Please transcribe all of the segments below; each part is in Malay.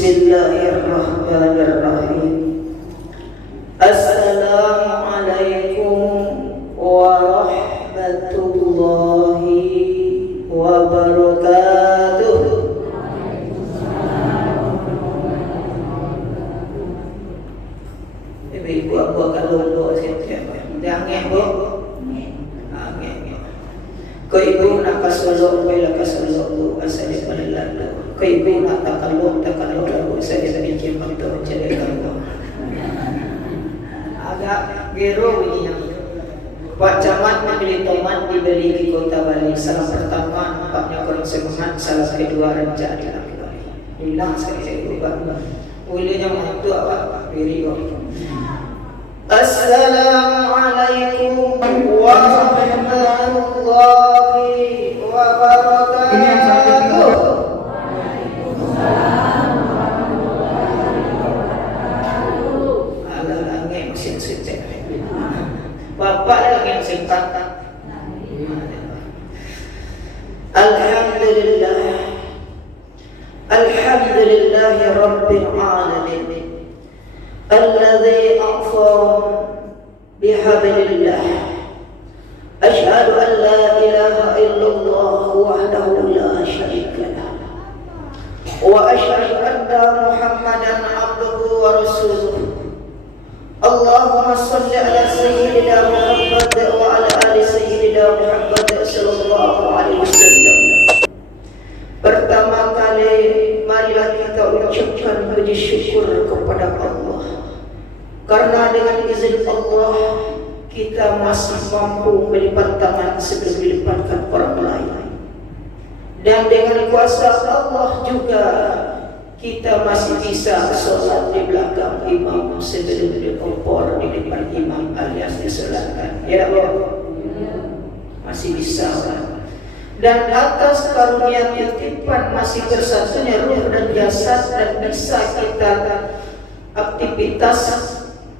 Bismillahirrahmanirrahim. Assalamualaikum warahmatullahi wabarakatuh. Ibu aku akan lolo siap-siap. Jangan bu. Kau ibu nak kasulok, kau ilah kasulok bu. Asal dia lalu. Kau ibu nak takalok lalu. Asal dia bikin faktor jadi lalu. Agak gero begini. Pak Camat membeli tomat dibeli di Kota Bali. Salah pertama nampaknya kurang semangat. Salah kedua rencana dilakoni. Hilang sekali saya berubah. Ulilnya menentu apa? Beri. Assalamualaikum warahmatullahi wabarakatuh. Ala angin mesin-mesin. Bapak yang singkat. Alhamdulillah. Alhamdulillahi Rabbil Alamin. الذي أعصى بحبل الله أشهد أن لا إله إلا الله وحده لا شريك له وأشهد أن محمدا عبده ورسوله اللهم صل على سيدنا محمد وعلى آل سيدنا محمد صلى الله عليه وسلم. Pertama kali marilah kita ucapkan puji syukur kepada Allah. Karena dengan izin Allah kita masih mampu melipat tangan sebelum dilipatkan orang lain. Dan dengan kuasa Allah juga kita masih bisa sholat di belakang imam sebelum dioper di depan imam alias disolatkan. Ya Allah, masih bisa kan? Dan atas karunia titipan masih bersatunya ruh dan jasad dan bisa kita aktivitas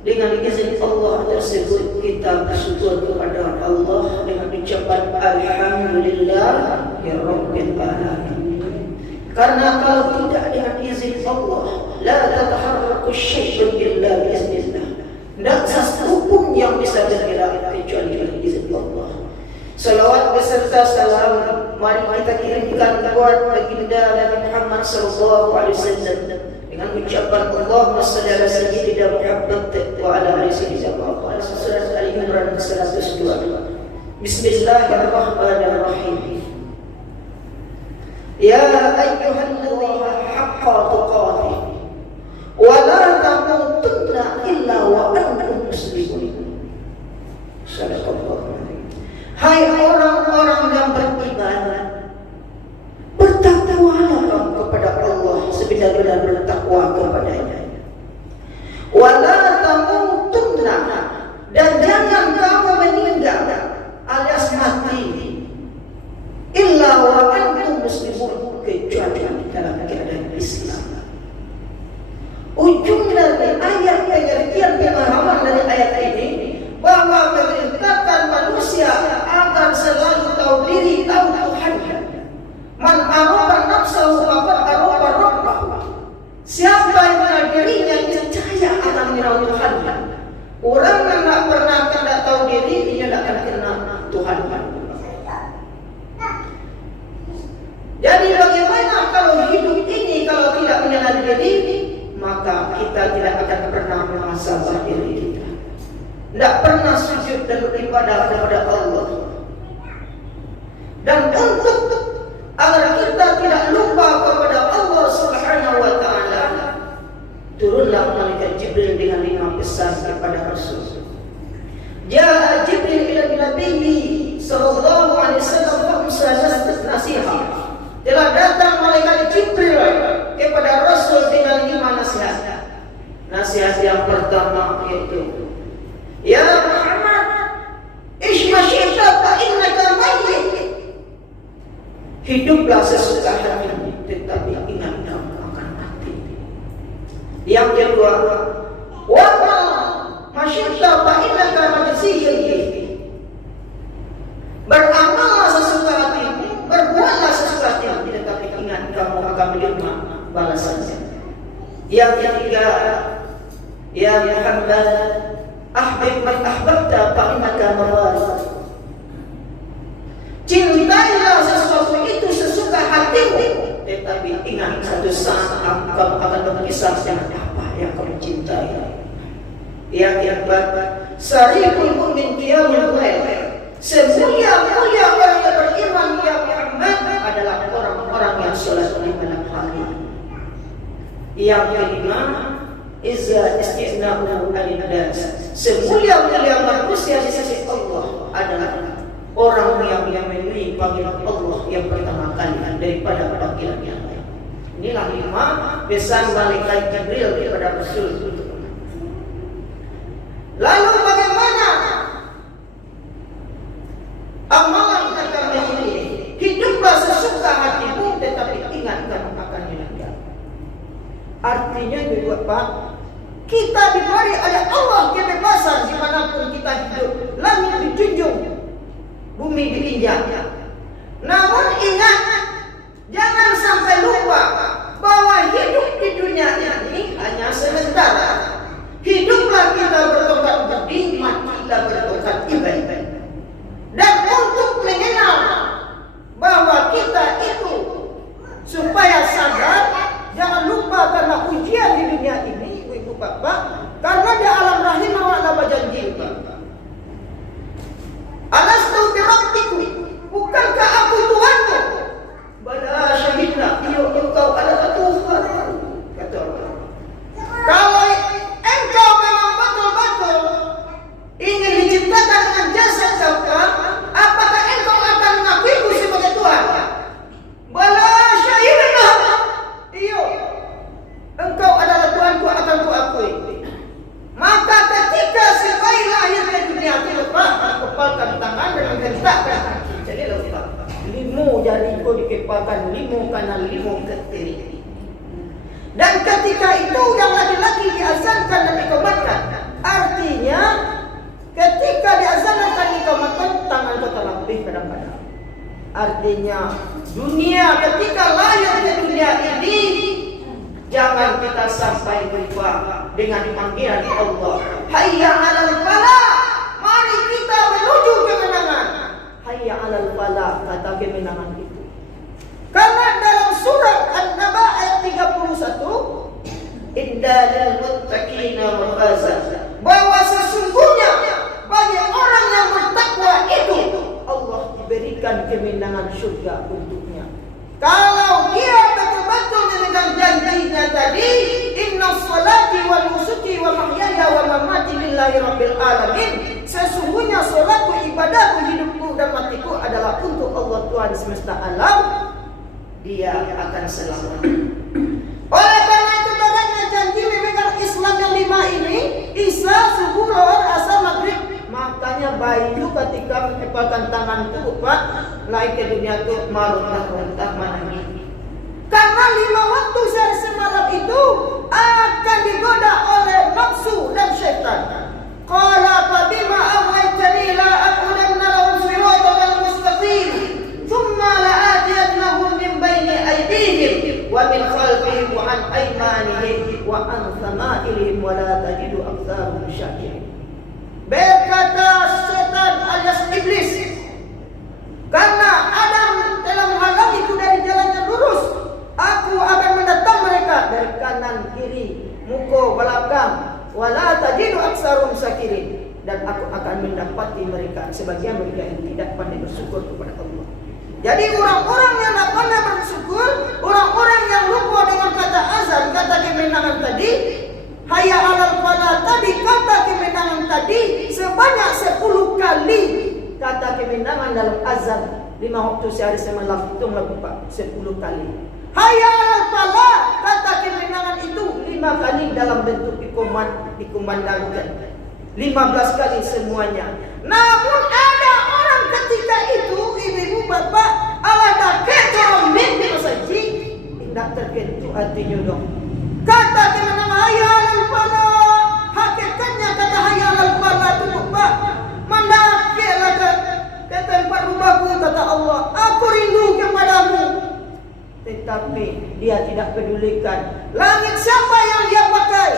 dengan izin Allah tersebut, kita bersyukur kepada Allah dengan ucapan Alhamdulillah ya Rabbil Alamin. Karena kalau tidak dengan izin Allah, la tataharraku syai'un illa biiznillah. Tidak satu pun yang bisa bergerak kecuali dengan izin Allah. Salawat beserta salam mari kita kirimkan buat baginda Nabi Muhammad sallallahu alaihi wasallam dengan ucapan Allahumma shalli ala sayyidina Muhammad wa ala ali sayyidina Muhammad. Surah Al-Imran 102. Bismillahirrahmanirrahim. Ya ayyuhalladzina haqqa tuqatih wa la tamutunna illa wa antum muslimun. Sadaqallahu. Hai orang-orang yang beriman, bertakwalah kepada Allah sebenar-benar bertakwa kepadanya. Wala tamutunna, dan jangan kamu meninggal alias mati illa wa antum muslimun, kecuali dalam keadaan Islam. Ujung dari ayat pengertian pemahaman dari ayat ini bahwa memerintahkan manusia agar selalu tahu diri, tahu Tuhan. Man arafa nafsahu faqad arafa rabbahu. Siapa yang mengenal dirinya percaya akan mengenal Tuhan. Orang yang tidak pernah tidak tahu diri, dia tidak akan kenal Tuhan. Jadi bagaimana kalau hidup ini kalau tidak mengenal diri, maka kita tidak akan pernah mengasah diri kita. Tidak pernah sujud dan beribadah kepada Allah. Dan untuk agar kita tidak lupa kepada Allah Subhanahu wa taala, turunlah malaikat Jibril dengan 5 pesan kepada Rasul. Ja'a Jibril ila Nabi sallallahu alaihi wasallam nasihat. Telah datang malaikat Jibril kepada Rasul dengan 5 nasihat. Nasihat yang pertama yaitu, ya Muhammad, ishmasyita fa innaka mayyit. Hiduplah sesuka hatimu, tetapi ingat kamu akan mati. Yang kedua, wa masyita ketiga, ya Muhammad, ahbib man ahbabta fa innaka mawarid. Cintailah sesuatu itu sesuka hatimu, tetapi ingat satu saat engkau akan berpisah dengan apa yang kau cintai. Yang keempat, sarihul mu'min qiyamul lail. Semulia-mulia orang yang beriman ya Muhammad adalah orang-orang yang salat di malam hari. Yang kelima, izza istighna'u 'anil nas. Semulia-mulia manusia di sisi Allah adalah orang yang memenuhi panggilan Allah yang pertama kali daripada panggilan yang lain. Inilah 5 pesan malaikat Jibril kepada Rasul. Lalu bagaimana amalan kata ini? Hiduplah sesuka hatimu, tetapi ingat kamu akan meninggal. Artinya juga Pak, kita diberi oleh Allah kebebasan dimanapun kita hidup. Langit dijunjung, bumi diinjak. Namun ingat, jangan sampai lupa bahwa hidup di dunia ini hanya sementara. Hiduplah kita bertobat budi, matilah bertobat ibadah. Dan untuk mengenal bahwa kita itu supaya sadar, jangan lupa karena ujian di dunia ini, ibu bapak, karena di alam rahim Allah berjanji, alastu bi rabbikum, bukankah aku Tuhanmu? Bala syahidna, iyo engkau adalah Tuhan, kata Allah. Kalau engkau memang betul-betul ingin diciptakan dengan jasad Tuhan, apakah engkau akan mengakuiku sebagai Tuhan? Bala syahidna, iyo engkau adalah Tuhanku, akan kuakui. Maka ketika si bayi lahir ke dunia itu, Pak, kepalkan tangan dan menghentakkan kaki. Jadi Pak, 5 jari kau dikepalkan, 5 kanan, 5 ke kiri. Dan ketika itu yang laki-laki diazankan dan dikomatkan. Artinya ketika diazankan dan dikomatkan, tangan kau terlebih kadang-kadang. Artinya dunia ketika lahir ke dunia ini, jangan kita sampai lupa dengan panggilan Allah. Hayya 'alal falah, mari kita menuju kemenangan. Hayya 'alal falah, kata kemenangan itu. Karena dalam surat An-Naba ayat 31, innal muttaqina mafazah, bahwa sesungguhnya bagi orang yang bertakwa itu Allah diberikan kemenangan surga untuknya. Kalau dia betul-betul memegang janjinya tadi, inna salati wa nusuki wa mahyaya wa mamati lillahi rabbil alamin, sesungguhnya salatku, ibadahku, hidupku dan matiku adalah untuk Allah Tuhan semesta alam, dia akan selamat. Oleh karena itu dadanya janji memegang Islam yang 5 ini, Isya, subuh, lohor, asar, maghrib. Makanya bayi itu ketika mengepalkan tangan itu Pak, naik ke dunia itu marah-marah menangis. Karena 5 waktu sehari semalam itu akan digoda oleh nafsu dan syaitan. Qala fa bima aghwaytani la aqulanna lahum siratal mustaqim thumma la'atiyannahum min bayni aydihim wa min khalfihim wa an aymanihim wa an shama'ilihim wa la tajidu aktsarahum syakirin. Berkata setan alias iblis, karena Adam telah menghalangiku dari jalan yang lurus, aku akan mendatang mereka dari kanan kiri, muka belakang, wala tajidu aksarum syakirin, dan aku akan mendapati mereka sebagian mereka yang tidak pandai bersyukur kepada Allah. Jadi orang-orang yang tidak pandai bersyukur, orang-orang yang lupa dengan kata azan, kata kemenangan tadi, hayya 'alal falah tadi, kata kemenangan tadi sebanyak 10 kali kata kemenangan dalam azan 5 waktu sehari semalam, hitunglah Pak, 10 kali. Hayya 'alal falah kata kemenangan itu 5 kali dalam bentuk dikumandangkan, 15 kali semuanya. Namun ada orang ketika itu, ibu bapak, Allah tak kecoh mimpi saja, tidak terkentu hatinya dong. Kata kemenangan hayya 'alal falah, hakikatnya kata hayya 'alal falah itu Pak, mendapatlah ke tempat rumahku, kata Allah, aku rindu kepadamu. Tetapi dia tidak pedulikan langit siapa yang dia pakai,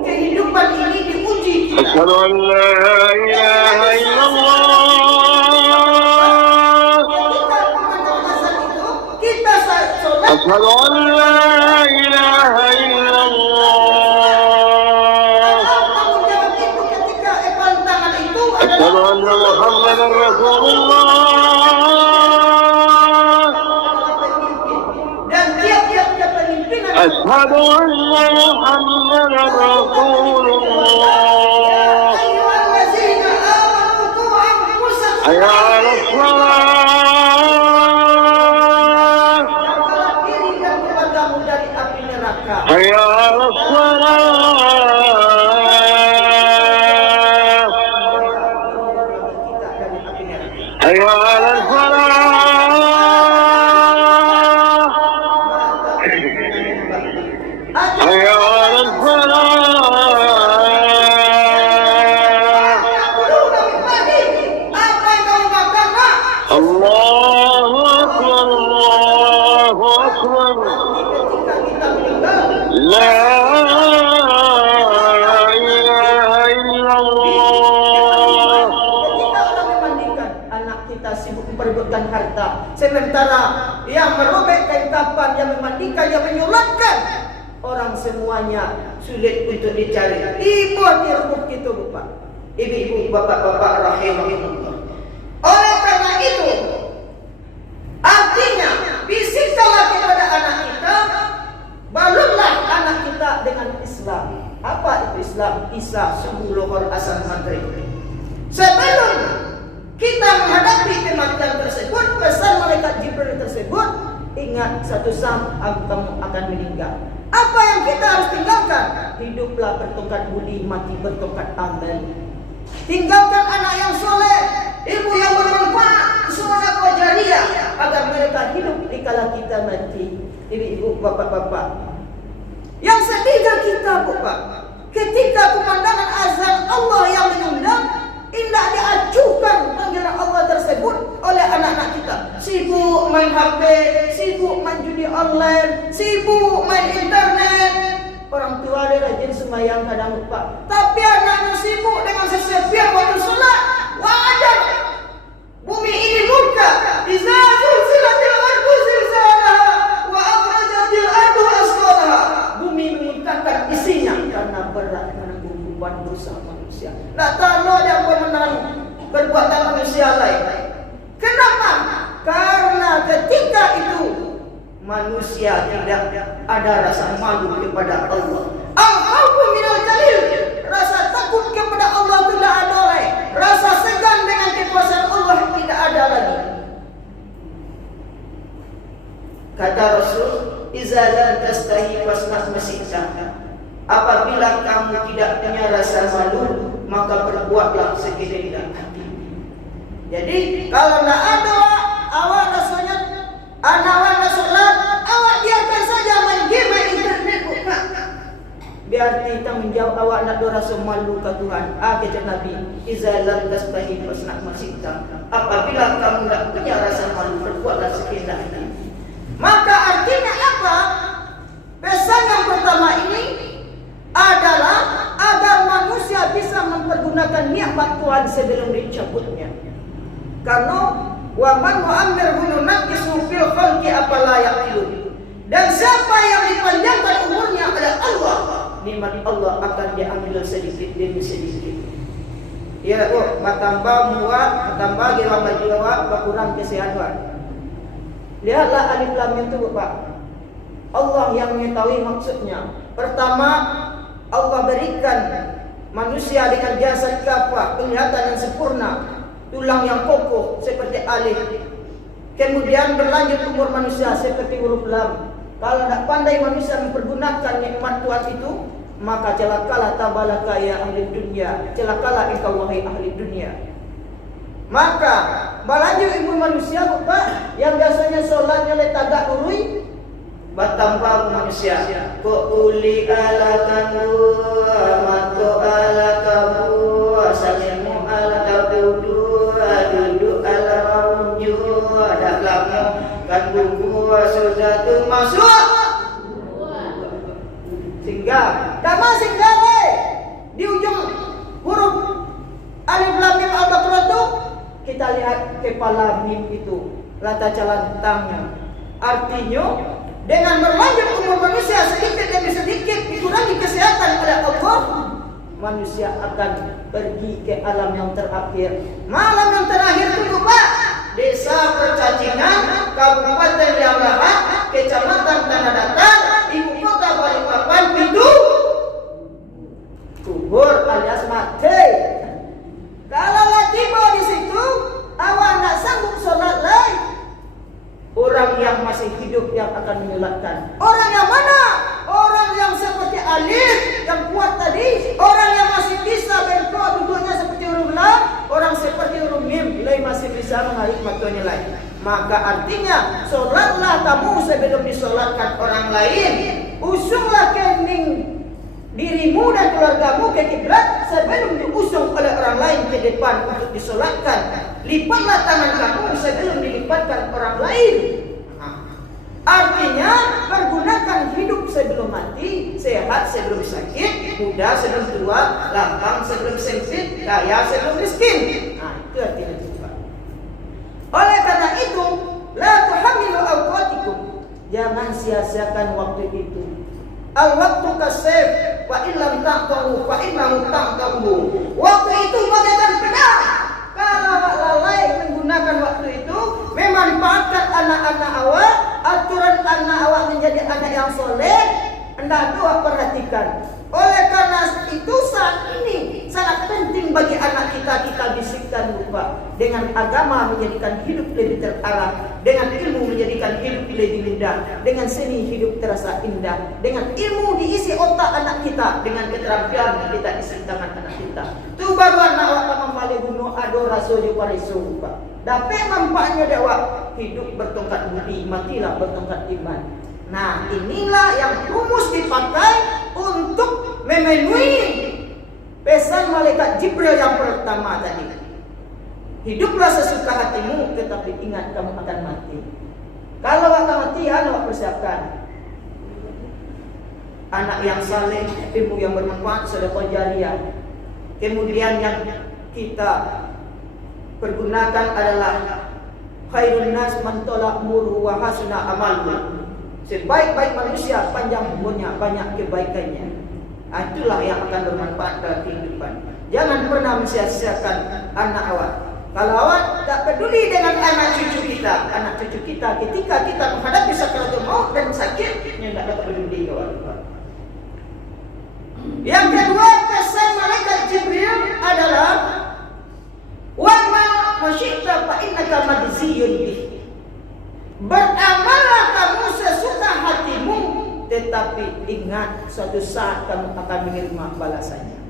Kehidupan ini diuji kita. Asyhadu an la ilaha illallah. Ketika memandang azan itu, kita sholat. Asyhadu an la ilaha illallah. Tanggung jawab itu ketika pantangan itu Asyhadu adalah anna Muhammadar Rasulullah. dan tiap-tiap kepemimpinan. Asyhadu anna Muhammadar Rasulullah. Ayyuhallazina amanu qu anfusakum. Hayya 'alas shalah. Jagalah diri dan keluargamu dari api neraka. Hayya 'alas shalah. Kita dari api neraka. Hayya 'alas shalah. Hayya 'alas shalah. Apa yang kau makan, nak? Allahu Akbar, Allahu Akbar. Ketika kita meninggal, La ilaha illallah. ketika orang memandikan anak kita sibuk memperebutkan harta, sementara yang merobek kain kafan, yang memandikan, yang menyulatkan, orang semuanya sulit untuk dicari. Ibu tirmuk itu lupa. Ibu-ibu, bapak-bapak rahimahumullah. Oleh karena itu, artinya bisiklah kepada anak kita, balurlah anak kita dengan Islam. Apa itu Islam? Islam 10 lohor asal maghrib. Sebelum kita menghadapi kematian tersebut, pesan malaikat Jibril tersebut, ingat satu saat kamu akan meninggal. Apa yang kita harus tinggalkan? Hiduplah bertongkat budi, mati bertongkat amal. Tinggalkan anak yang soleh, ibu yang bermanfaat, sedekah jariyah, agar mereka hidup di kala kita mati. Ibu-ibu, bapak-bapak. Yang ketiga kita, Bapak, ketika pemandangan azan Allah yang mengundang, indah diajukan panggilan Allah tersebut oleh anak-anak kita. Sibuk main HP, sibuk main judi online, sibuk main internet. Orang tua dia rajin sembahyang kadang lupa, tapi anaknya sibuk dengan sesepian waktu sholat. Wajar bumi ini murka. Iza zulzilatil ardu zilzalaha wa akhrajatil ardu asqalaha. Bumi memuntahkan isinya karena berat menanggung beban dosa manusia. Tak tahu ada pemenang perbuatan manusia lain. Kenapa? Karena ketika itu manusia tidak ada rasa malu kepada Allah. Al-khawfu minal jalil, rasa takut kepada Allah tidak ada lagi. Rasa segan dengan kekuasaan Allah tidak ada lagi. Kata Rasul, "Iza lam tastahi fasna' masita." Apabila kamu tidak punya rasa malu, maka berbuatlah sekehendak hati. Jadi kalau tidak ada awak rasanya anak sholat, awak biarkan saja main game internet, bukan. Biar kita menjawab awak nak rasa malu ke Tuhan. Kata Nabi, "Iza lam tastahi fasna' masita." Apabila kamu tidak punya rasa malu, berbuatlah sekehendak hati. Maka artinya apa? Pesan yang pertama ini adalah agar manusia bisa mempergunakan nikmat Tuhan sebelum dicabutnya. Karena wa man mu'ammirhu nunaqqisu fil khalqi afala yaqilun. Dan siapa yang dipanjangkan umurnya oleh Allah, nikmat Allah akan diambil sedikit demi sedikit. Ya, bertambah muat, bertambah jiwa berkurang kesehatan. Lihatlah alif lam itu, Bapak. Allah yang mengetahui maksudnya. Pertama, Allah berikan manusia dengan jasad kafah, penglihatan yang sempurna, tulang yang kokoh seperti alif. Kemudian berlanjut umur manusia seperti huruf lam. Kalau tidak pandai manusia mempergunakan nikmat Tuhan itu, maka celakalah tabalaka ya ahli dunia, celakalah engkau wahai ahli dunia. Maka berlanjut ilmu manusia, Bapak, yang biasanya sholatnya letagak urui, bertambah manusia. Quli ala tanur kita lihat kepala mim itu, lata calantangnya. Artinya, dengan berlanjut umur manusia sedikit demi sedikit dikurangi kesehatan oleh Allah, manusia akan pergi ke alam yang terakhir. Malam yang terakhir itu Pak, Desa Percacingan, Kabupaten Riau Barat, Kecamatan Tanah Datar, Ibu Kota Balikpapan, itu kubur alias mati. Kalau tiba di situ, awak nak sanggup sholat lain. Orang yang masih hidup yang akan menyolatkan. Orang yang mana? Orang yang seperti alif, yang kuat tadi. Orang yang masih bisa bengkok duduknya seperti huruf lam. Orang seperti huruf mim, lain masih bisa menarik matuannya lain. Maka artinya, sholatlah kamu sebelum disolatkan orang lain. Usunglah kening dirimu dan keluargamu ke kiblat sebelum diusung oleh orang lain ke depan untuk disolatkan. Lipatlah tangan kamu sebelum dilipatkan orang lain. Artinya pergunakan hidup sebelum mati, sehat sebelum sakit, muda sebelum tua, lapang sebelum sempit, kaya sebelum miskin. Itu artinya juga. Oleh karena itu, la tuhamilu awqatikum. Jangan sia-siakan waktu itu. Al-waktu kasif wa illam ta'tahu fa innahu ta'tahu. Waktu itu bagaikan pedang. Kalau lalai menggunakan waktu itu, memanfaatkan anak-anak awak, aturan anak awak menjadi anak yang soleh, hendak doa perhatikan. Oleh karena itu saat ini sangat penting bagi anak kita bisikkan lupa. Dengan agama menjadikan hidup lebih terarah, dengan ilmu menjadikan hidup lebih mudah, dengan seni hidup terasa indah, dengan ilmu diisi otak anak kita, dengan keterampilan kita isi tangan anak kita. Tu baru anak awak memali gunung ado rasul di parisu lupa. Dapat manfaatnya dakwah hidup bertongkat budi, matilah bertongkat iman. Nah, inilah yang rumus dipakai untuk memenuhi pesan malaikat Jibril yang pertama tadi. Hiduplah sesuka hatimu, tetapi ingat kamu akan mati. Kalau akan mati, awak persiapkan anak yang saleh, ilmu yang bermanfaat, sedekah jariyah. Kemudian yang kita pergunakan adalah khairun nas man tala umruhu wa hasuna amaluhu. Sebaik-baik manusia panjang umurnya, banyak kebaikannya. Itulah yang akan bermanfaat dalam kehidupan. Jangan pernah mensia-siakan anak awak. Kalau awak tak peduli dengan anak cucu kita ketika kita menghadapi sakaratul maut dan sakit, tidak dapat peduli kawan. Yang kedua, pesan malaikat Jibril adalah wa ma masyi'ta fa innaka madziyun bih. Beramallah kamu sesuka hatimu, tetapi ingat suatu saat kamu akan menerima balasannya.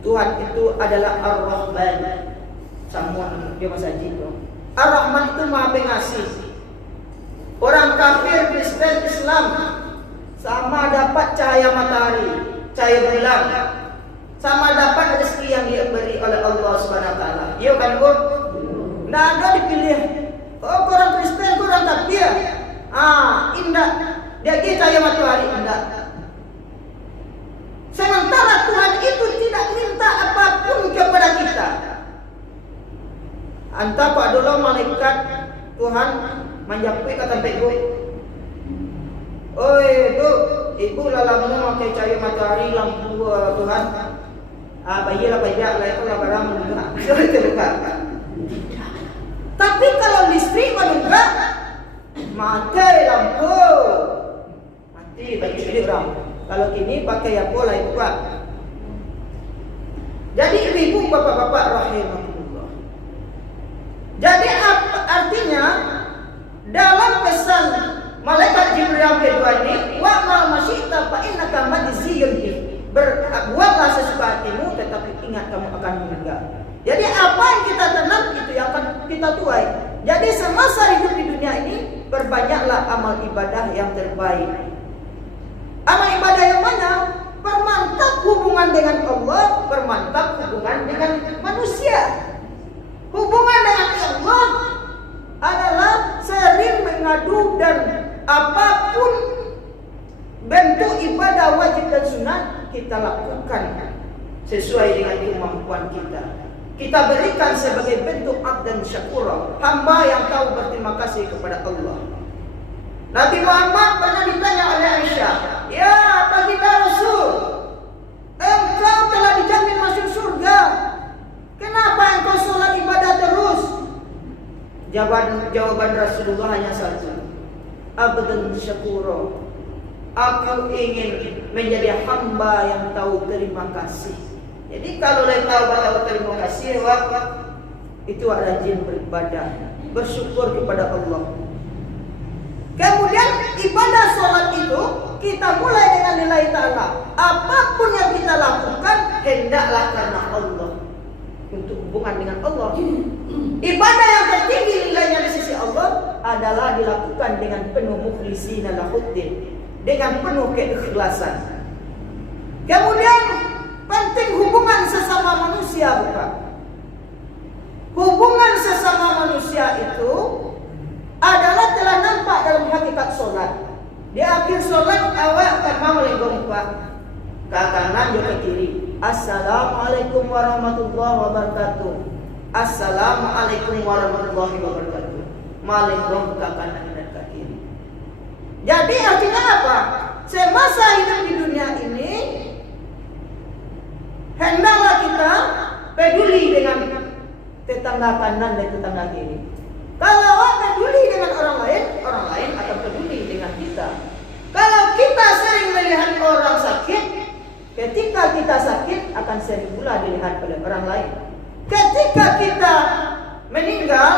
Tuhan itu adalah Ar-Rahman. Samuan dia masa itu. Ar-Rahman itu Maha Pengasih. Orang kafir, Kristen, Islam sama dapat cahaya matahari, cahaya bulan, sama dapat rezeki yang diberi oleh Allah Subhanahu wa taala. Iya kan, Bu? Enggak ada dipilih. Oh, orang Kristen, orang kafir. Indah. Dia cahaya matahari, indah. Sementara Tuhan itu tidak minta apapun kepada kita. Antara Pak Dolo malaikat Tuhan menjapui kata ibu. Oi, ibu lalamu pakai cahaya matahari lampu Tuhan. Bayilah pajak lah itu lah barang menunggak. Itu bukan. Tapi kalau listrik menunggak, mati lampu. Mati bagi sedih orang. Kalau kini pakai apa lah itu Pak. Jadi ibu bapak-bapak rahimahullah. Jadi artinya dalam pesan malaikat Jibril yang kedua ini, wa ma masyi'ta fa innaka madziyun bih. Berbuatlah sesuka hatimu, tetapi ingat kamu akan meninggal. Jadi apa yang kita tanam itu yang akan kita tuai. Jadi semasa hidup di dunia ini, perbanyaklah amal ibadah yang terbaik. Amal ibadah yang mana? Permantap hubungan dengan Allah, permantap hubungan dengan manusia. Hubungan dengan Allah adalah sering mengadu dan apapun bentuk ibadah wajib dan sunat kita lakukan sesuai dengan kemampuan kita. kita berikan sebagai bentuk abdan syakura, hamba yang tahu berterima kasih kepada Allah. Nabi Muhammad pernah ditanya oleh Aisyah, "Ya baginda Rasul, engkau telah dijamin masuk surga. Kenapa engkau sholat ibadah terus?" Jawaban Rasulullah hanya satu, abdan syakura. Aku ingin menjadi hamba yang tahu terima kasih. Jadi kalau tahu terima kasih, itu rajin beribadah, bersyukur kepada Allah. Kemudian ibadah sholat itu kita mulai dengan lillahi ta'ala. Apapun yang kita lakukan hendaklah karena Allah, untuk hubungan dengan Allah. Ibadah yang tertinggi nilainya di sisi Allah adalah dilakukan dengan penuh mukhlisina lahuddin, dengan penuh keikhlasan. Kemudian penting hubungan sesama manusia, bukan? Hubungan sesama manusia itu adalah telah nampak dalam hakikat solat. Di akhir solat awak akan mau lenggong pak ke kanan juga ke kiri. Assalamualaikum warahmatullahi wabarakatuh. Assalamualaikum warahmatullahi wabarakatuh. Malenggong ke kanan dan ke kiri. Jadi artinya apa? Semasa hidup di dunia ini hendaklah kita peduli dengan tetangga kanan dan tetangga kiri. Kalau orang peduli dengan orang lain akan peduli dengan kita. Kalau kita sering melihat orang sakit, ketika kita sakit akan sering pula dilihat oleh orang lain. Ketika kita meninggal,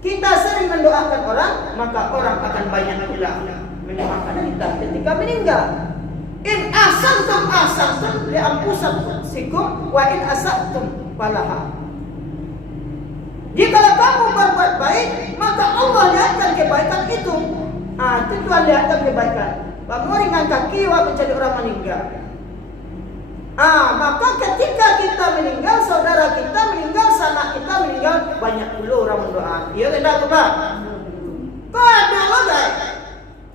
kita sering mendoakan orang, maka orang akan banyak pula mendoakan kita ketika meninggal. In ahsantum ahsantum li anfusikum wa in asatum falaha. Jika kamu berbuat baik, maka Allah lihatkan kebaikan itu. Itu Tuhan lihatkan kebaikan. Kamu ringan kaki, mencari orang meninggal. Maka ketika kita meninggal, saudara kita meninggal, sanak kita meninggal, banyak pula orang berdoa. Iya tidak apa? Kau ada lagi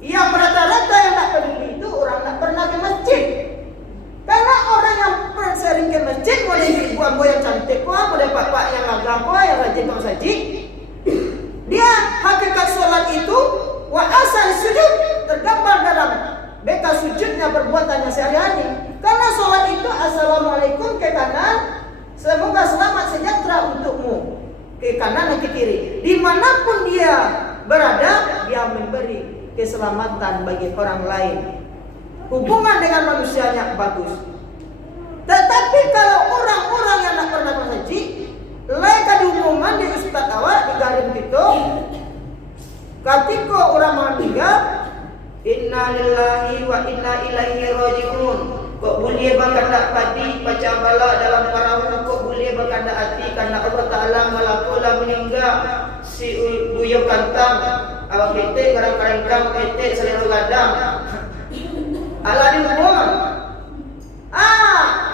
yang rata-rata yang tak peduli itu orang tak pernah ke masjid. Karena orang yang sering ke masjid, boleh ibu-ibu yang cantik, boleh bapak yang agak, yang rajin saji, dia hakikat sholat itu wa asal sujud tergambar dalam beka sujudnya perbuatannya sehari-hari. Karena sholat itu assalamualaikum ke kanan, semoga selamat sejahtera untukmu, ke kanan dan ke kiri. Dimanapun dia berada, dia memberi keselamatan bagi orang lain. Hubungan dengan manusianya bagus. Tetapi kalau orang-orang yang tak pernah berhaji, mereka diumuman di ustaz awak, di garim gitu, ketika orang meninggal, inna lillahi wa inna ilaihi raji'un. Kok boleh berkata padi baca bala dalam perahu, kok boleh berkata hati karena Allah Ta'ala malakulah meninggal. Si buyuk kantang awak ketek, garang-garang ketek selera gadang ala diumum.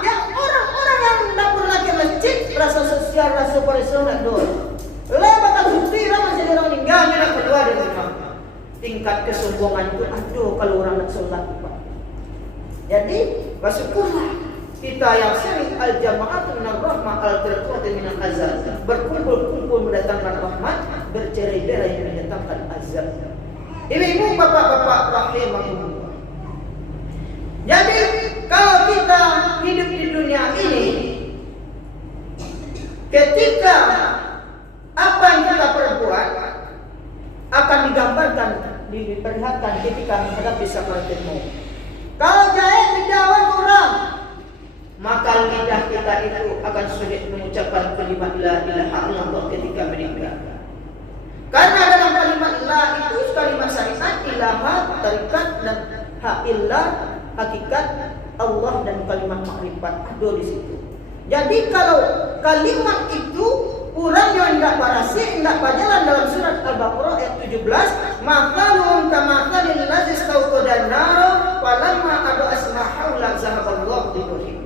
Yang orang-orang yang tidak pernah ke masjid, rasa sosial, rasa personal tak dua. Lepas bukti orang masih orang meninggal, dia nak berdoa di rumah. Tingkat kesombongan itu, aduh kalau orang nak solat, Pak. Jadi, bersyukurlah kita yang sering al-jama'atu minar rahmah, al-firqatu minar azab. Berkumpul-kumpul mendatangkan rahmat, bercerai-berai mendatangkan azab. Ibu-ibu, bapak-bapak rahimahumullah. Jadi kalau kita hidup di dunia ini, ketika apa yang kita perbuat akan digambarkan, diperlihatkan ketika menghadapi sakaratul maut. Kalau jahit lidah orang, maka lidah kita itu akan sulit mengucapkan kalimat la ilaha illallah ketika meninggal. Karena dalam kalimat la itu kalimat syariat, ilaha, tarikat dan ha'illah, hakikat Allah dan kalimat makrifat ada di situ. Jadi kalau kalimat itu orang yang tidak berhasil, tidak berjalan dalam surat Al-Baqarah ayat 17, matalun kamatalil ladzi istauqada nara falamma adu asmahaula zahaballahu bihim.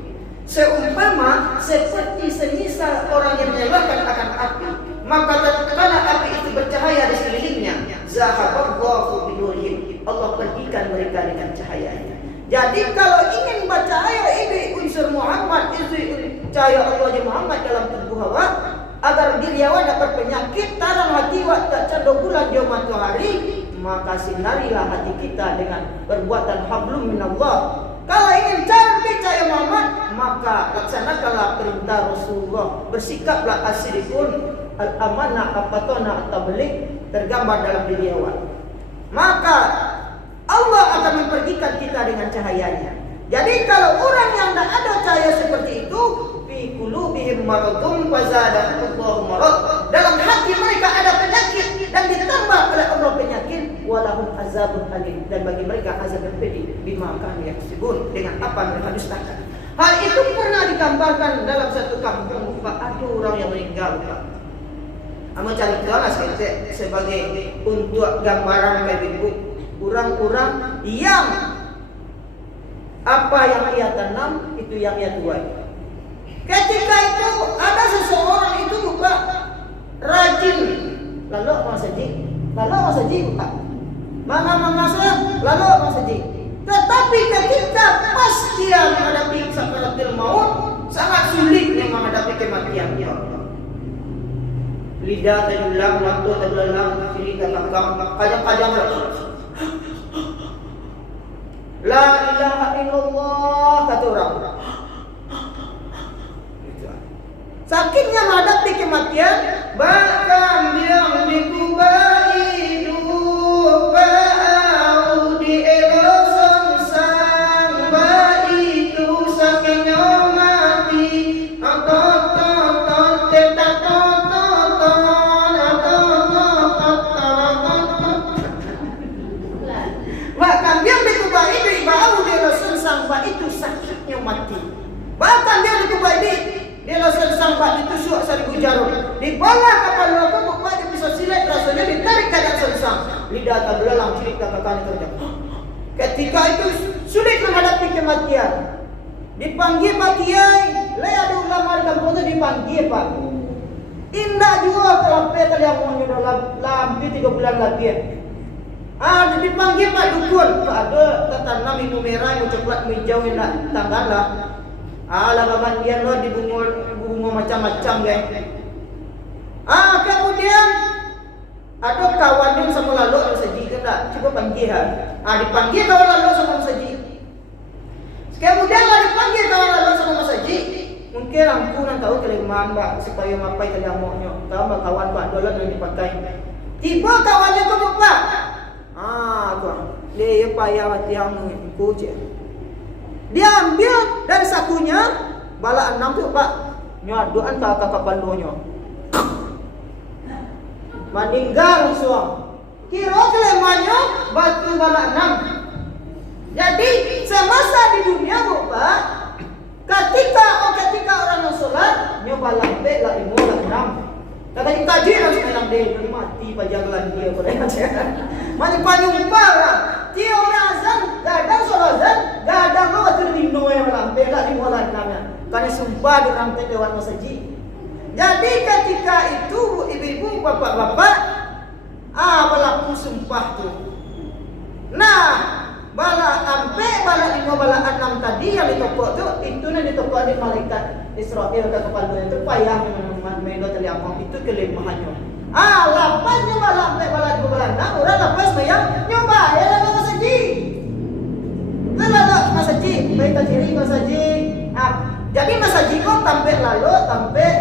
Seumpama seperti semisal orang yang menyalakan akan api, maka tatkala api itu bercahaya di sekelilingnya, zahaballahu bihim, Allah pergikan mereka dengan cahayanya. Jadi kalau ingin bercahaya ini unsur Muhammad, itu cahaya Allah di Muhammad dalam tubuh hawa, agar diri awak dapat penyakit tarang hati wak tak candu bulan jauh matahari, maka sinarilah hati kita dengan perbuatan hablum minallah. Kalau ingin cantik cahaya Muhammad, maka laksanakanlah perintah Rasulullah, bersikaplah asyrikun al-amanah apatona at-tabliq tergambar dalam diri awak. Maka Allah akan mempergikan kita dengan cahayanya. Jadi kalau orang yang tidak ada cahaya seperti itu, fi qulubihim maradun fazadahumullahu marad, dalam hati mereka ada penyakit dan ditambah oleh Allah penyakit, walahum azabun alim, dan bagi mereka azab yang pedih bima kanu yaksibun, dengan apa mereka dustakan. Hal itu pernah digambarkan dalam satu kampung, Pak, ada orang yang meninggal, Pak. Amo cari tahu sebagai untuk gambaran kayak ibu, orang-orang yang apa yang ia tanam itu yang ia tuai. Ketika itu ada seseorang itu buka rajin lalu masaji buka mangasa lalu masaji. Tetapi ketika pas dia menghadapi sakaratul maut, sangat sulitnya menghadapi kematian. Ya Allah. Lidah terjulang, mata terbelalak, kiri terlangkang, kadang-kadang la ilaha illallah kata orang. Sakitnya menghadapi kematian, bahkan yang dikubai hidup bau di elosan sang bayi itu sakitnya mati atau bahkan dia dikubai di bau di elosan sang bayi itu sakitnya mati. Bahkan dia dikubai dia langsung sampai ditusuk 1000 jarum. Dibawa kapal luar buka dia bisa silet rasanya ditarik ke dalam sengsang. Lidah tak belalang cerita ke kanan kerja. Ketika itu sulit menghadapi kematian. Dipanggil Pak Kiai, le ada ulama di kampung itu dipanggil Pak. Indah juga sampai tadi yang mau dalam lampi 3 bulan lagi. Dipanggil Pak Dukun, Pak ada tertanam ibu merah, ibu coklat, ibu hijau yang tanggalah. Baban dia lo di bunga macam-macam guys. Kemudian ada kawan yang sama lalu saji kena coba panggil dipanggil kawan lalu sama saji. Kemudian dipanggil kawan lalu sama saji. Mungkin ampunan tahu kelemahan mbak supaya mapai kedamoknya. Tahu mbak kawan pak dolar yang dipakai. Tiba kawannya ke bapak. Tuan. Dia payah yang kucing. Dia ambil dari sakunya bala 6 tu Pak. Nyaduan kakak pandonya. Meninggal langsung. Kira kelemahnya batu bala 6. Jadi semasa di dunia Pak, ketika orang yang sholat nyoba lambe lah 5 lah 6. Kata dikaji langsung dalam dia mati pajangan dia pada aja. Mati panumpah lah. Dia orang azan, gadang sholat azan, gadang lo terlindung yang lambe lah 5 lah 6. Karena sumpah di rantai dewan masjid. Jadi ketika itu ibu-ibu, bapak-bapak, berlaku sumpah tu. Nah, bala ampe, bala 5, bala 6 tadi yang ditokok tu, itu yang ditokok di malaikat Israel ke kepala itu payah menurut terlihat itu kelemahannya. Lapasnya bala ampe, bala 5, bala 6, orang lapas bayang nyoba ya lalu masjid. Lalu masjid, baik tajiri masjid. Jadi masjid kau tampil lalu, tampil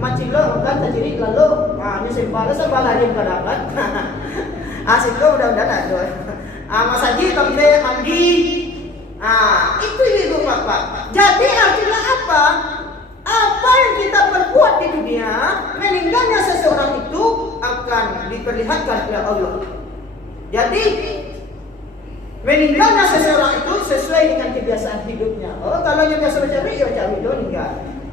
macam lo kan tajiri lalu. Ini sebala dia berdapat. Asik kau udah tuh. Masjid tampil mandi. Itu ibu bapak. Jadi artinya apa? Apa yang kita perbuat di dunia, meninggalnya seseorang itu akan diperlihatkan oleh Allah. Jadi meninggalnya seseorang itu sesuai dengan kebiasaan hidupnya. Kalau yang biasa mencari, ya cari dulu meninggal.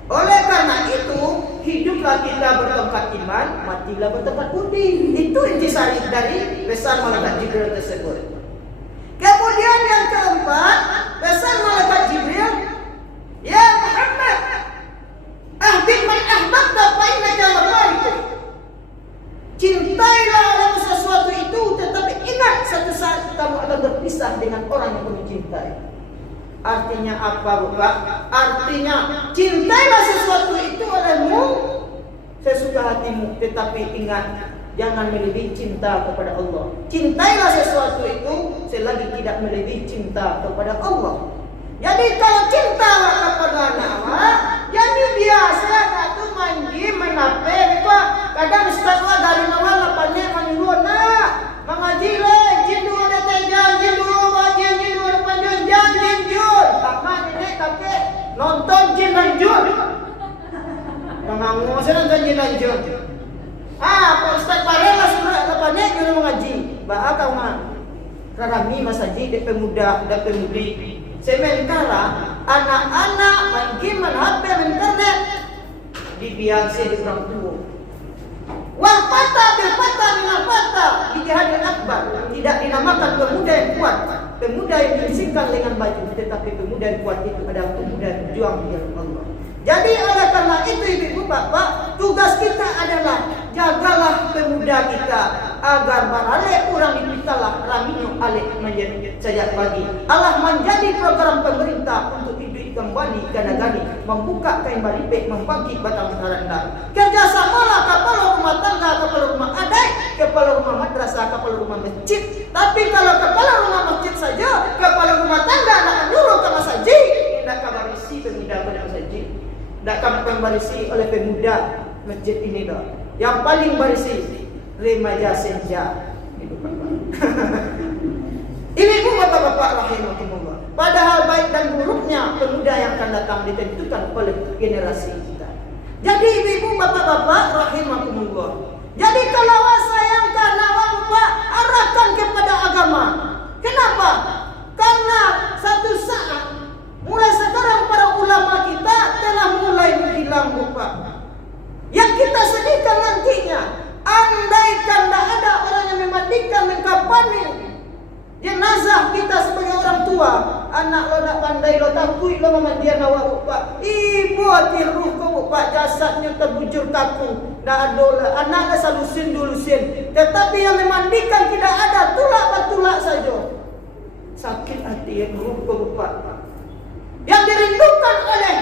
Oleh karena itu, hiduplah kita bertongkat iman, matilah bertongkat budi. Itu intisari dari pesan malaikat Jibril tersebut. Kemudian yang keempat, pesan malaikat Jibril, ya Muhammad, ahbib man ahbabta fa innaka lamarikun. Cintailah oleh sesuatu itu, tetapi ingat satu saat kamu akan berpisah dengan orang yang kamu cintai. Artinya apa, Bapak? Artinya cintailah sesuatu itu olehmu sesuka hatimu, tetapi ingat jangan melebihi cinta kepada Allah. Cintailah sesuatu itu selagi tidak melebihi cinta kepada Allah. Jadi kalau cinta kepada Allah, jadi biasa tu manji menape pak. Kadang ustaz wa dari nawala pane manjuna mengaji le jindu ada tejan jindu wajib jindu panjang jin jun. Taman ini tapi nonton jin dan jun. Mengangu saya nonton jin dan jun. Pak Ustaz Parela sudah lepannya guna mengaji. Ba kau mah rarami masjid de pemuda dan pemudi. Sementara anak-anak main game, main HP, main internet dibiasa di orang tua. Wah patah, dengan patah di jihadil akbar. Tidak dinamakan pemuda yang kuat, pemuda yang diisingkan dengan baju, tetapi pemuda yang kuat itu adalah pemuda yang berjuang di jalan Allah. Jadi oleh karena itu ibu bapak, tugas kita adalah jagalah pemuda kita agar barale orang dipitalah raminyo alik menjadi sejak pagi. Allah menjadi program pemerintah untuk hidup kembali gani membuka kain balipek, membangkit batang saranda. Kerjasamalah kepala rumah tangga, kepala rumah adai, kepala rumah madrasah, kepala rumah masjid. Tapi kalau kepala rumah masjid saja, kepala rumah tangga nak menyuruh ke masjid, tidak kabar isi pemuda pada masjid. Tak akan barisi oleh pemuda masjid ini dah. Yang paling barisi remaja senja. Ini pun bapak-bapak rahimahumullah. Padahal baik dan buruknya pemuda yang akan datang ditentukan oleh generasi kita. Jadi ibu bapak-bapak rahimahumullah. Jadi kalau sayangkan bapak arahkan kepada agama. Kenapa? Karena satu saat mulai sekarang para ulama kita telah mulai menghilang Bapak. Yang kita sedihkan nantinya, andaikan tak ada orang yang memandikan, mengkapani jenazah kita sebagai orang tua, anak lo nak pandai lo takui lo memandian awak Bapak. Ibu hati ruh kau Bapak, jasadnya terbujur kaku, dah ada anaknya salusin dulusin. Tetapi yang memandikan tidak ada, tulak saja. Sakit hati ruh kau Bapak. Yang dirindukan oleh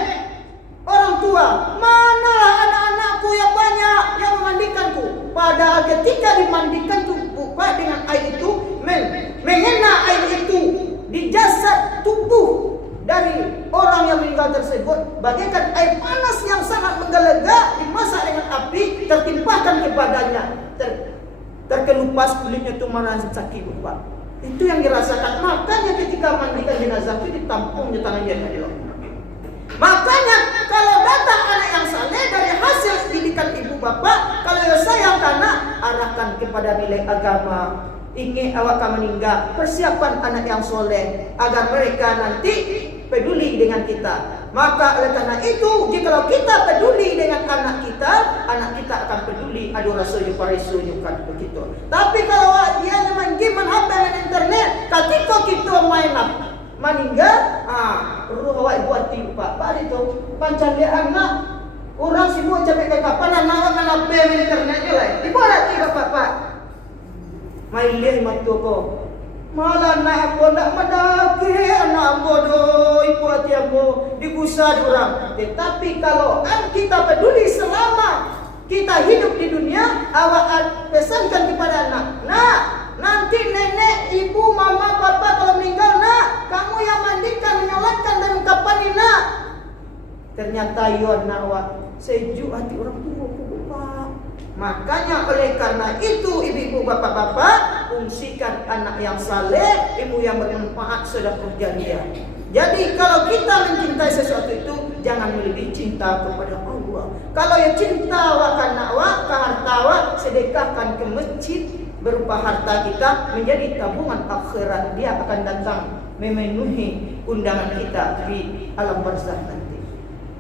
orang tua, manalah anak-anakku yang banyak yang memandikanku. Padahal ketika dimandikan Bapak dengan air itu, mengena air itu di jasad tubuh dari orang yang meninggal tersebut, bagaikan air panas yang sangat menggelegak dimasak dengan api, tertimpahkan ke badannya, terkelupas kulitnya itu mana sakit Bapak. Itu yang dirasakan. Makanya ketika mandikan jenazah itu ditampungnya tangannya Allah. Makanya kalau datang anak yang saleh dari hasil didikan ibu bapak, kalau saya karena arahkan kepada nilai agama. Ingin awak meninggal, persiapan anak yang soleh agar mereka nanti peduli dengan kita. Maka oleh karena itu, jika kita peduli dengan anak kita akan peduli. Aduh rasa parisu kan begitu. Tapi kalau dia main game, main HP, main internet, ketika kita main meninggal, ruh awak buat tiba. Pak itu pancang dia anak orang sibuk capek kapan anak main HP, main internet je lah. Dibuat tiba Pak. Main leh matu ko. Malah nak aku nak mendaki anak bodoh ibu hati aku digusah orang. Tetapi kalau kita peduli selama kita hidup di dunia, awak pesankan kepada anak, nak nanti nenek, ibu, mama, papa kalau meninggal, nak kamu yang mandikan, menyolatkan dan ungkapan ini, nak. Ternyata yo anak awak sejuk hati orang tua Pak. Makanya oleh karena itu ibu-ibu bapak-bapak fungsikan anak yang saleh, ilmu yang bermanfaat sedekah jariah. Jadi kalau kita mencintai sesuatu itu jangan melebihi cinta kepada Allah. Kalau ya cinta awak karena awak, ke harta awak sedekahkan ke masjid berupa harta kita menjadi tabungan akhirat. Dia akan datang memenuhi undangan kita di alam barzakh nanti.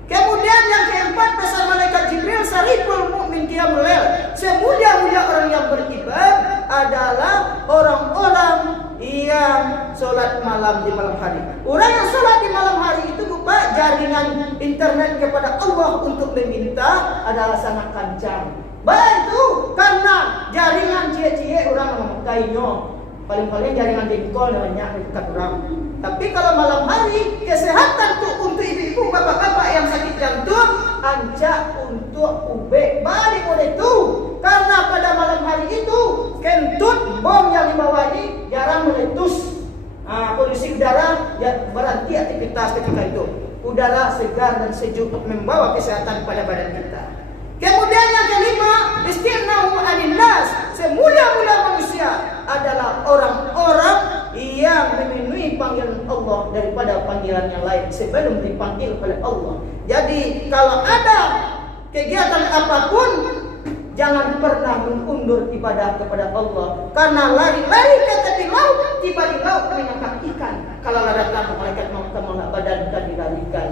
Kemudian yang keempat, pesan malaikat Jibril, sariful mukmin qiyamul lail. Semulia-mulia orang yang beribadah adalah orang-orang yang sholat malam di malam hari. Orang yang sholat di malam hari itu Bapak, jaringan internet kepada Allah untuk meminta adalah sangat kencang. Baik itu karena jaringan cie-cie orang memakainya. Paling-paling jaringan jengkol banyak dekat orang. Tapi kalau malam hari kesehatan tuh untuk ibu-ibu bapak berhenti aktivitas ketika itu. Udara segar dan sejuk membawa kesehatan pada badan kita. Kemudian yang kelima, istighna'u 'anil nas. Semula-mula manusia adalah orang-orang yang memenuhi panggilan Allah daripada panggilan yang lain sebelum dipanggil oleh Allah. Jadi kalau ada kegiatan apapun, jangan pernah mengundur ibadah kepada Allah. Karena lari-lari ke tepi laut, tiba di laut menangkap ikan. Kalau datang malaikat maut malah badan kan dilarikan.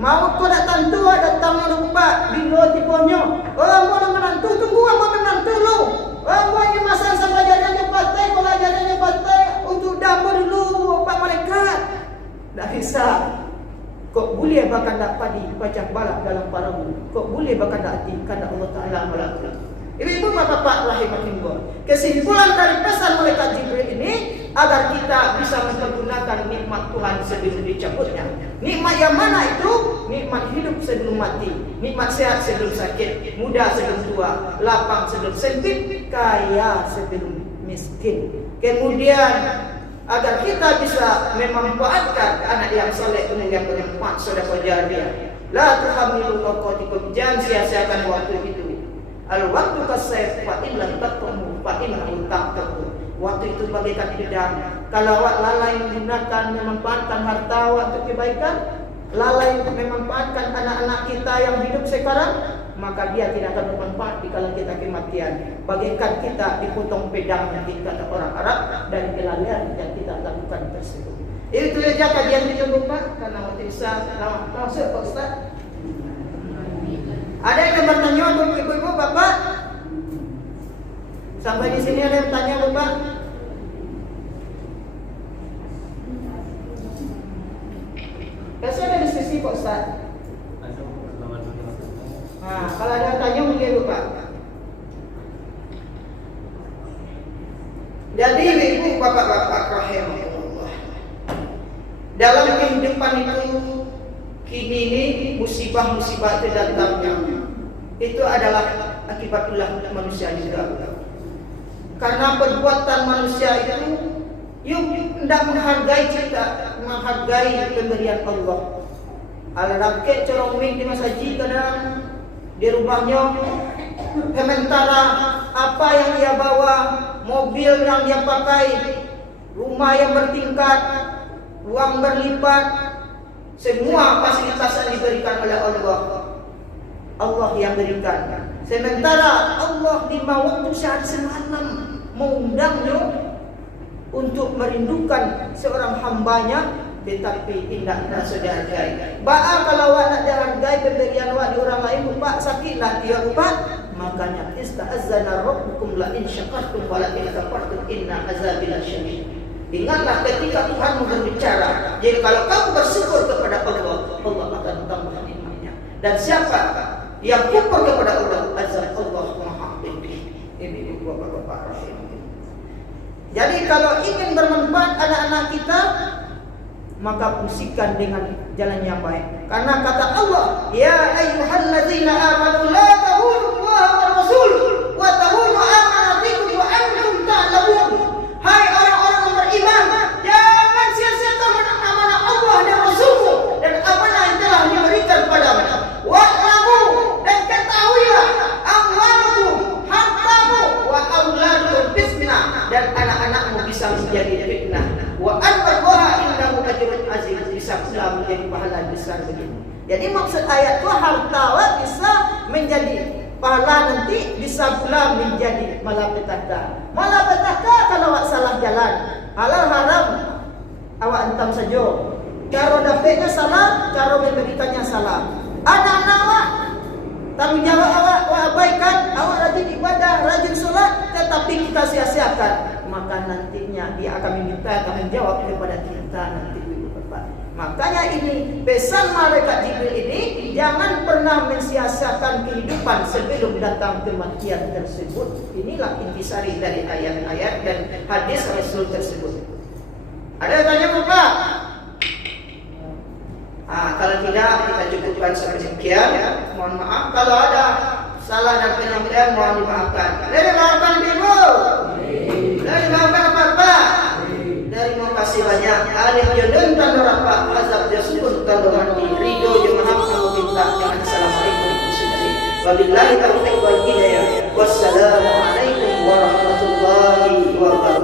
Maut kau datang tua, datang lupa bilo tiponyo. Mau menantu tunggu mau menantu lu. Mau ini masa sampai jalannya partai, kalau jalannya partai untuk dapur dulu Pak malaikat. Tak bisa. Kok boleh bahkan tak padi pajak balak dalam paramu. Kok boleh bahkan tak hati kanda Allah Ta'ala melakukan. Ibu-ibu bapak-bapak rahimahullah. Kesimpulan dari pesan malaikat Jibril ini agar kita bisa mempergunakan nikmat Tuhan sebelum dicabutnya. Nikmat yang mana itu? Nikmat hidup sebelum mati, nikmat sehat sebelum sakit, muda sebelum tua, lapang sebelum sempit, kaya sebelum miskin. Kemudian agar kita bisa memanfaatkan anak yang soleh yang bermanfaat sedekah jariyah. La tuhamilu awqatikum, jangan sia-siakan waktu itu. Al-waktu kasayf fa illam taqum fa innahu taqum. Waktu itu bagaikan pedang. Kalau awak lalai menggunakan memanfaatkan harta awak untuk kebaikan, lalai memanfaatkan anak-anak kita yang hidup sekarang, maka dia tidak akan bermanfaat di kala kita kematian. Bagaikan kita dipotong pedang nanti kata orang Arab dari kelalaian yang kita lakukan tersebut. Itu saja kajian kita Bapak, karena waktu bisa langsung Pak Ustaz. Ada yang bertanya untuk ibu-ibu Bapak? Sampai di sini ada yang tanya Bapak? Kasih ada diskusi Pak Ustaz. Nah, kalau ada yang tanya mungkin Bapak. Jadi ibu bapak-bapak rahimahullah, dalam kehidupan itu kini ini musibah-musibah datangnya itu adalah akibat ulah manusia juga. Karena perbuatan manusia itu tidak menghargai kita, menghargai pemberian Allah. Al-Rakyat corongmin di masjid kadang di rumahnya, sementara apa yang dia bawa, mobil yang dia pakai, rumah yang bertingkat, uang berlipat, semua fasilitas yang diberikan oleh Allah, Allah yang berikan. Sementara Allah di waktu saat semalam mengundangnya untuk merindukan seorang hambanya, tetapi tidak merasa dihargai. Kalau awak nak dihargai pemberian awak di orang lain, Pak sakitlah dia Pak. Makanya ista'azzana rabbukum la in syakartum wa la in kafartum inna azabi lasyadid. Ingatlah ketika Tuhan berbicara. Jadi kalau kamu bersyukur kepada Allah, Allah akan tambah nikmatnya. Dan siapa yang kufur kepada Allah, azab Allah maha pedih. Ini bapak-bapak rahimahullah. Jadi kalau ingin bermanfaat anak-anak kita, maka fungsikan dengan jalan yang baik. Karena kata Allah, ya ayyuhalladzina amanu la tahunu Allah wa rasul wa tahunu amanatikum wa antum ta'lamun. Hai orang-orang yang beriman, jangan sia-siakan amanah Allah dan Rasulmu dan amanah yang telah diberikan padamu. Wa'lamu, dan ketahuilah, amwalukum, hartamu, wa auladukum fitnah, dan anak-anakmu bisa menjadi fitnah. Wa anbaha innahu ajrun azim, bisa pula menjadi pahala besar begini. Jadi maksud ayat itu harta bisa menjadi pahala nanti, bisa pula menjadi malapetaka. Malapetaka kalau awak salah jalan, halal haram awak entam saja. Cara dapatnya salah, cara memberikannya salah. Anak-anak awak, tanggung jawab awak abaikan, awak rajin ibadah, rajin sholat, tetapi kita sia-siakan, maka nantinya dia akan meminta tanggung jawab kepada kita nanti ibu bapak. Makanya ini pesan malaikat Jibril ini, jangan pernah mensia-siakan kehidupan sebelum datang kematian tersebut. Inilah intisari dari ayat-ayat dan hadis Rasul tersebut. Ada yang tanya Bapak? Kalau tidak kita cukupkan sampai sekian. Mohon maaf kalau ada salah dan penyampaian, mohon dimaafkan. Dari maafkan ibu, dari maafkan Bapak, dari mau kasih kasih banyak. Alif jodoh tanda rapa, azab dia syukur tanda mandi, ridho dia maaf kamu minta. Dengan assalamualaikum warahmatullahi wabillahi taufiq wal hidayah. Wassalamualaikum warahmatullahi wabarakatuh.